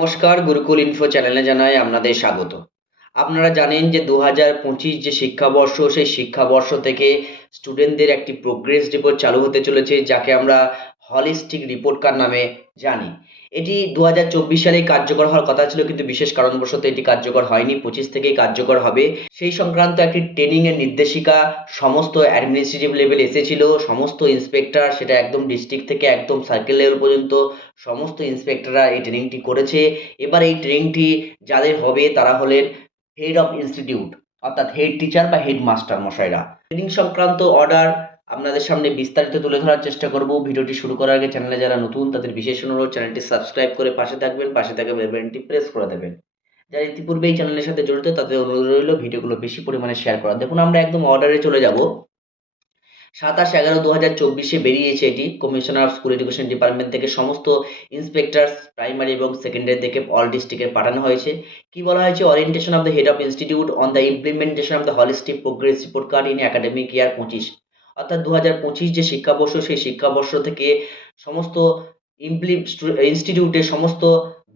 নমস্কার, গুরুকুল ইনফো চ্যানেলে জানাই আপনাদের স্বাগত। আপনারা জানেন যে দু হাজার পঁচিশ যে শিক্ষাবর্ষ, সেই শিক্ষাবর্ষ থেকে স্টুডেন্টদের একটি প্রোগ্রেস রিপোর্ট চালু হতে চলেছে, যাকে আমরা হলিস্টিক রিপোর্ট কার্ড নামে জানি। এটি দু সালেই কার্যকর হওয়ার কথা ছিল, কিন্তু বিশেষ কারণবশত এটি কার্যকর হয়নি। পঁচিশ থেকেই কার্যকর হবে। সেই সংক্রান্ত একটি ট্রেনিংয়ের নির্দেশিকা সমস্ত অ্যাডমিনিস্ট্রেটিভ লেভেল এসেছিল, সমস্ত ইন্সপেক্টর সেটা একদম ডিস্ট্রিক্ট থেকে একদম সার্কেল লেভেল পর্যন্ত, সমস্ত ইন্সপেক্টররা এই ট্রেনিংটি করেছে। এবার এই ট্রেনিংটি যাদের হবে তারা হলেন হেড অফ ইনস্টিটিউট অর্থাৎ হেড টিচার বা হেড মাস্টার মশাইরা। ট্রেনিং সংক্রান্ত অর্ডার আপনাদের সামনে বিস্তারিত তুলে ধরার চেষ্টা করব। ভিডিওটি শুরু করার আগে চ্যানেলে যারা নতুন, তাদের বিশেষ অনুরোধ চ্যানেলটি সাবস্ক্রাইব করে পাশে থাকবেন, পাশে থাকা বেল বাটনটি প্রেস করে দেবেন। যারা ইতিপূর্বে এই চ্যানেলের সাথে জড়িত, তাদের অনুরোধ রইল ভিডিওগুলো বেশি পরিমাণে শেয়ার করা দেখুন, আমরা একদম অর্ডারে চলে যাব। সাতাশ এগারো দু হাজার চব্বিশে বেরিয়েছে এটি। Commissioner of school education department থেকে সমস্ত ইন্সপেক্টরস প্রাইমারি এবং সেকেন্ডারি থেকে অল ডিস্ট্রিক্টে পাঠানো হয়েছে। কি বলা হয়েছে? Orientation of the head of institute on the implementation of the holistic progress report card in academic year পঁচিশ। অর্থাৎ দু হাজার পঁচিশ যে শিক্ষাবর্ষ, সেই শিক্ষাবর্ষ থেকে সমস্ত ইমপ্লি ইনস্টিটিউটে সমস্ত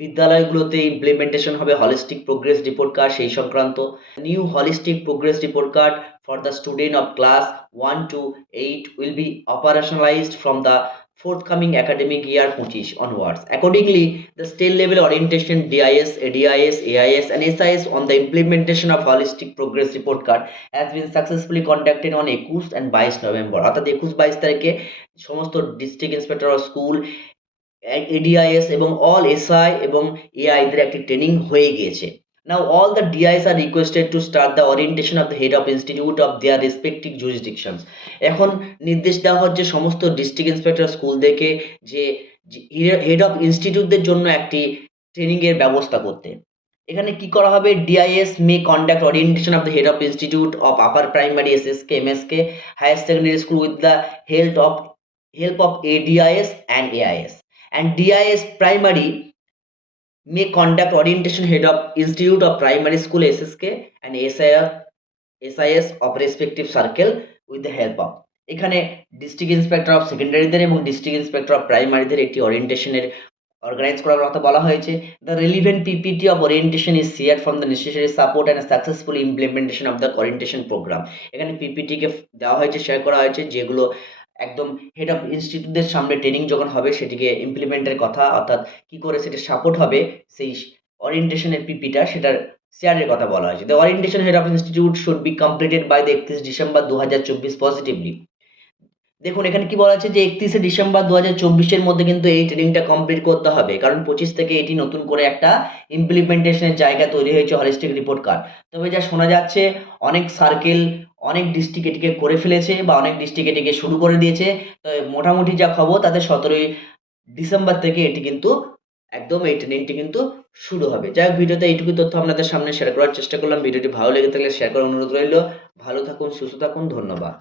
বিদ্যালয়গুলোতে ইমপ্লিমেন্টেশন হবে হলিস্টিক প্রোগ্রেস রিপোর্ট কার্ড সেই সংক্রান্ত। New holistic progress report card for the student of class 1 to 8 will be operationalized from the forthcoming academic year 25 onwards. Accordingly, the state level orientation DIS, ADIS, AIS and SIS on the implementation of holistic progress report card has been successfully conducted on 21 and 22 November অর্থাৎ একুশ বাইশ তারিখে সমস্ত district inspector of school ADIS এবং all SI এবং এআইদের একটি training হয়ে গিয়েছে Now, all the DIs are requested to start the orientation of the head of institute of their respective jurisdictions. এখন নির্দেশ দেওয়া হচ্ছে সমস্ত ডিস্ট্রিক্ট ইন্সপেক্টর স্কুলদেরকে যে হেড অফ ইনস্টিটিউটদের জন্য একটি ট্রেনিংয়ের ব্যবস্থা করতে। এখানে কি করা হবে? DIS may conduct orientation of the head of institute of upper primary S S K M S K higher secondary school with the help of help of ADIS and AIS and DIS primary may conduct orientation head of institute of primary school ssk and SIR, SIS of respective circle with the help of এখানে district inspector of সেকেন্ডারিদের এবং district inspector of প্রাইমারিদের একটি ওরিয়েন্টেশনের organise করার কথা বলা হয়েছে। The relevant PPT of orientation is share from the necessary support and successful implementation of the orientation program এখানে পিপিটিকে দেওয়া হয়েছে শেয়ার করা হয়েছে যেগুলো একদম হেড অফ ইনস্টিটিউটের সামনে ট্রেনিং যখন হবে, সেটিকে ইমপ্লিমেন্টের কথা, অর্থাৎ কি করে সেটি সাপোর্ট হবে, সেই অরিয়েন্টেশনের পিপিটা সেটার শেয়ারের কথা বলা হয়েছে। The orientation head of institute should be completed by the একত্রিশ ডিসেম্বর দু হাজার চব্বিশ পজিটিভলি দেখুন, এখানে কি বলা আছে যে একত্রিশে ডিসেম্বর দু হাজার চব্বিশের মধ্যে কিন্তু এই ট্রেনিংটা কমপ্লিট করতে হবে। কারণ পঁচিশ থেকে এটি নতুন করে একটা ইমপ্লিমেন্টেশনের জায়গা তৈরি হয়েছে হলিস্টিক রিপোর্ট কার্ড তবে যা শোনা যাচ্ছে, অনেক সার্কেল অনেক ডিস্ট্রিক্ট এটিকে করে ফেলেছে বা অনেক ডিস্ট্রিক্ট এটিকে শুরু করে দিয়েছে। তবে মোটামুটি যা খবর, তাতে সতেরোই ডিসেম্বর থেকে এটি কিন্তু একদম এই ট্রেনিংটি কিন্তু শুরু হবে। যাই হোক, ভিডিওতে এইটুকু তথ্য আপনাদের সামনে শেয়ার করার চেষ্টা করলাম। ভিডিওটি ভালো লেগে থাকলে শেয়ার করার অনুরোধ রইল। ভালো থাকুন, সুস্থ থাকুন, ধন্যবাদ।